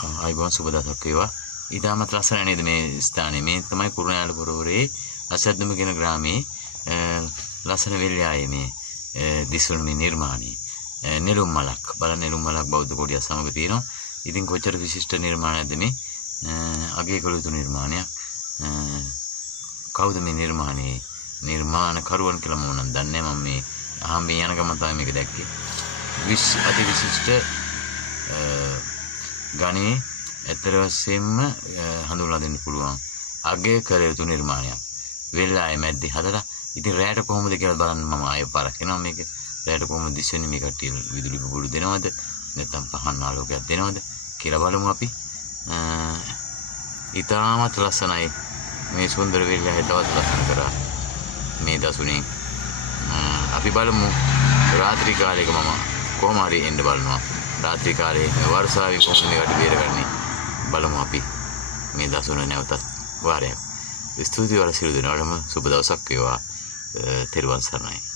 අයිබෝන් සුබ දවසක් වේවා. ඊටමත් ලස්සන නේද මේ ස්ථානේ. මේ තමයි කුරුණෑගල පුරවරේ අසද්දම කියන ග්‍රාමයේ ලස්සන වෙල්යායේ මේ දිස්වන මේ නිර්මාණය. නෙළුම් මලක්. බලන්න නෙළුම් මලක් බෞද්ධ කොටියක් සමග තියෙනවා. ඉතින් කොච්චර විශිෂ්ට නිර්මාණයක්ද මේ? අගය කළ යුතු නිර්මාණයක්. කවුද මේ නිර්මාණ කරුවන් කියලා මම නම් දන්නේ නැහැ. මම මේ අහම්බෙන් යන ගමන් තමයි මේක දැක්කේ. අති විශිෂ්ට ගණේ ඇත්තට වශයෙන්ම හඳුන්වලා දෙන්න පුළුවන් අගය කළ යුතු නිර්මාණයක්. වෙල්ලායේ මැද්දේ හදලා ඉතින් රැයට කොහොමද කියලා බලන්න මම ආයෙ පාරක් එනවා මේක. රැයට කොහොමද දිස්සෙන්නේ මේ කට්ටිය විදුලි බුබුලු දෙනවද නැත්නම් පහන් ආලෝකයක් දෙනවද කියලා බලමු අපි. ඊටමත් ලස්සනයි මේ සුන්දර වෙල්ලාවේ තවත් ලස්සන කරා මේ දසුනේ. අපි බලමු රාත්‍රී කාලයක මම කොහොම හරි එන්න බලනවා. රාත්‍රී කාලේ වර්ෂාවෙන් කොහොමද මේකට බේරගන්නේ බලමු අපි මේ දසුන නැවතත් වාරයක්. ස්තුතියි වල සියලු දෙනාටම සුබ දවසක් වේවා. තෙරුවන් සරණයි.